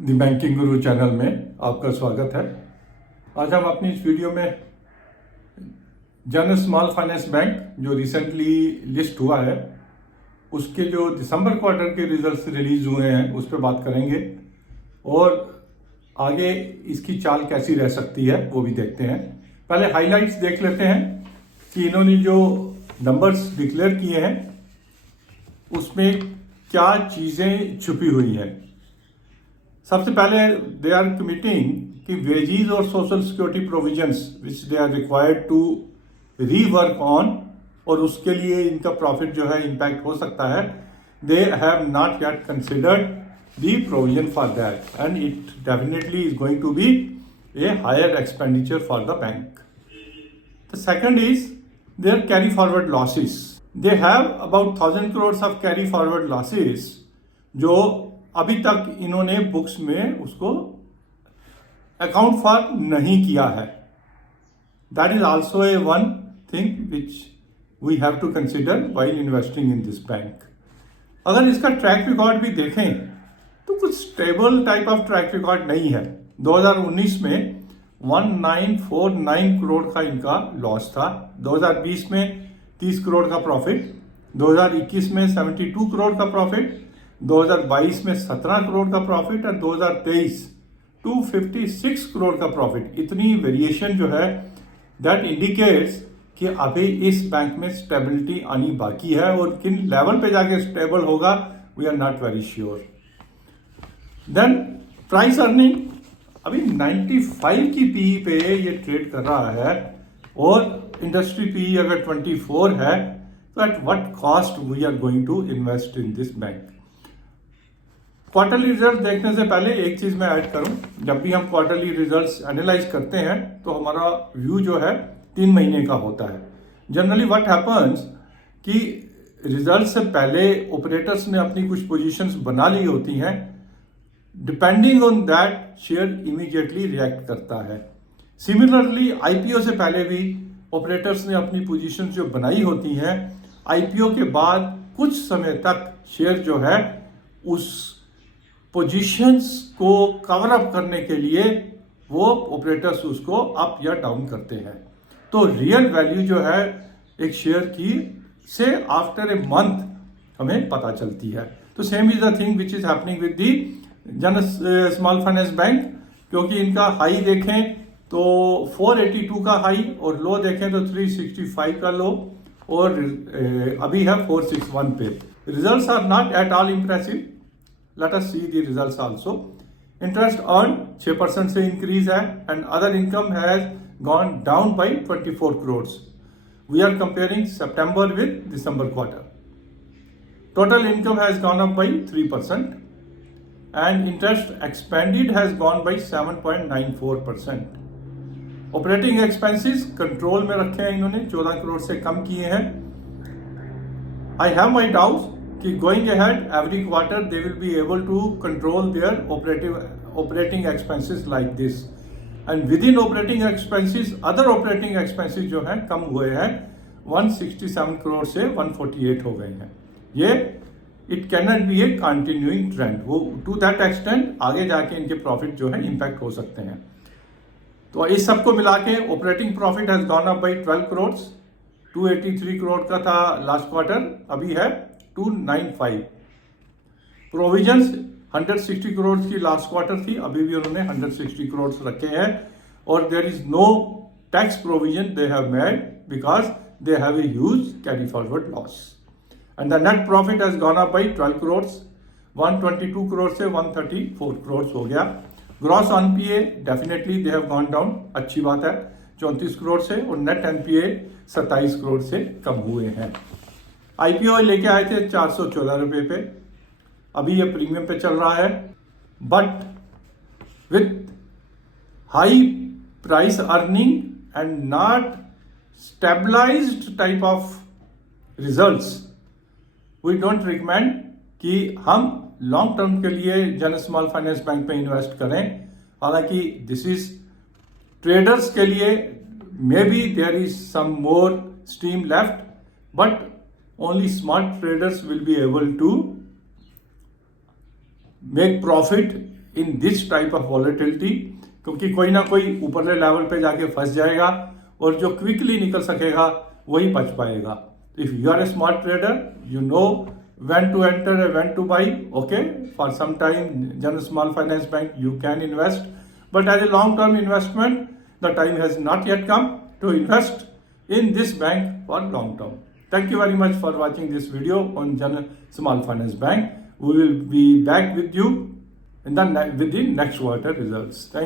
The banking Guru channel में आपका स्वागत है। आज हम अपनी इस वीडियो में जन स्मॉल फाइनेंस बैंक जो रिसेंटली लिस्ट हुआ है उसके जो दिसंबर क्वार्टर के रिजल्ट्स रिलीज हुए हैं उस पर बात करेंगे और आगे इसकी चाल कैसी रह सकती है वो भी देखते हैं। पहले हाइलाइट्स देख लेते हैं कि इन्होंने जो नंबर्स डिक्लेयर किए हैं उसमें क्या चीज़ें छुपी हुई हैं। सबसे पहले दे आर कमिटिंग कि वेजीज और social security provisions which they are required to rework on और उसके लिए इनका प्रॉफिट जो है इम्पैक्ट हो सकता है। They have not yet considered the provision for that and it definitely is going to be a higher expenditure for the bank. The second is their carry forward losses. They have about 1000 crores of carry forward losses जो अभी तक इन्होंने books में उसको account for नहीं किया है। That is also a one thing which we have to consider while investing in this bank. अगर इसका ट्रैक रिकॉर्ड भी देखें तो कुछ stable type of track record नहीं है। 2019 में 1949 करोड़ का इनका लॉस था, 2020 में 30 करोड़ का प्रॉफिट, 2021 में 72 करोड़ का प्रॉफिट, 2022 में 17 करोड़ का प्रॉफिट और 2023 256 करोड़ का प्रॉफिट। इतनी वेरिएशन जो है दैट इंडिकेट्स कि अभी इस बैंक में स्टेबिलिटी आनी बाकी है और किन लेवल पे जाके स्टेबल होगा we are not very sure. Then price earning अभी 95 की पीई पे ये ट्रेड कर रहा है और इंडस्ट्री पीई अगर 24 है तो at what cost we are going to invest in this bank. Quarterly result देखने से पहले एक चीज मैं ऐड करूं, जब भी हम क्वार्टरली रिजल्ट्स एनालाइज करते हैं तो हमारा व्यू जो है 3 महीने का होता है। जनरली व्हाट हैपन्स कि रिजल्ट से पहले ऑपरेटर्स ने अपनी कुछ पोजीशंस बना ली होती हैं, depending on that share immediately react करता है। सिमिलरली आईपीओ से पहले भी ऑपरेटर्स ने अपनी पोजीशंस जो बनाई होती हैं, आईपीओ के बाद कुछ समय तक शेयर जो है उस पोजीशंस को कवर अप करने के लिए वो ऑपरेटर्स उसको अप या डाउन करते हैं। तो रियल वैल्यू जो है एक शेयर की से आफ्टर ए मंथ हमें पता चलती है। तो same is the thing which is happening with the जन स्मॉल फाइनेंस बैंक, क्योंकि इनका हाई देखें तो 482 का हाई और लो देखें तो 365 का लो और अभी है 461 पे। Results are not at all impressive. Let us see the results also. Interest earned 6% से increase है and other income has gone down by 24 crores. We are comparing September with December quarter. Total income has gone up by 3% and interest expended has gone by 7.94%. Operating expenses control में रखे हैं इन्होंने, 14 करोड़ से कम किए हैं। I have my doubts कि going ahead every quarter they will be able to control their operating expenses like this, and within operating expenses other operating expenses जो हैं कम हुए हैं, 167 करोड़ से 148 हो गए हैं। ये it cannot be a continuing trend, वो to that extent आगे जाके इनके प्रॉफिट जो है इम्पैक्ट हो सकते हैं। तो इस सबको मिला के operating profit has gone up by 12 crore, 283 crore का था लास्ट क्वार्टर, अभी है 295। प्रोविजंस 160 करोड़ की लास्ट क्वार्टर थी, अभी भी उन्होंने 160 करोड़ रखे हैं और there is no tax provision they have made because they have a huge carry forward loss and the net profit has gone up by 12 crore, 122 crore से 134 करोड़ हो गया। Gross NPA definitely they have gone down, अच्छी बात है, 34 करोड़ से, और net NPA 27 crore से कम हुए हैं। आईपीओ लेके आए थे 414 रुपए पे, अभी ये प्रीमियम पे चल रहा है, but with high price earning and not stabilized type of results, we don't recommend कि हम लॉन्ग टर्म के लिए जन स्मॉल फाइनेंस बैंक पे इन्वेस्ट करें। हालांकि दिस इज ट्रेडर्स के लिए may be there is some more steam left, but only smart traders will be able to make profit in this type of volatility, क्योंकि कोई ना कोई ऊपरले लेवल पे जाके फंस जाएगा और जो क्विकली निकल सकेगा वही बच पाएगा. If you are a smart trader, you know when to enter and when to buy. Okay, for some time General Small Finance Bank you can invest, but as a long term investment the time has not yet come to invest in this bank for long term. Thank you very much for watching this video on General Small Finance Bank. We will be back with you with the next quarter results. Thank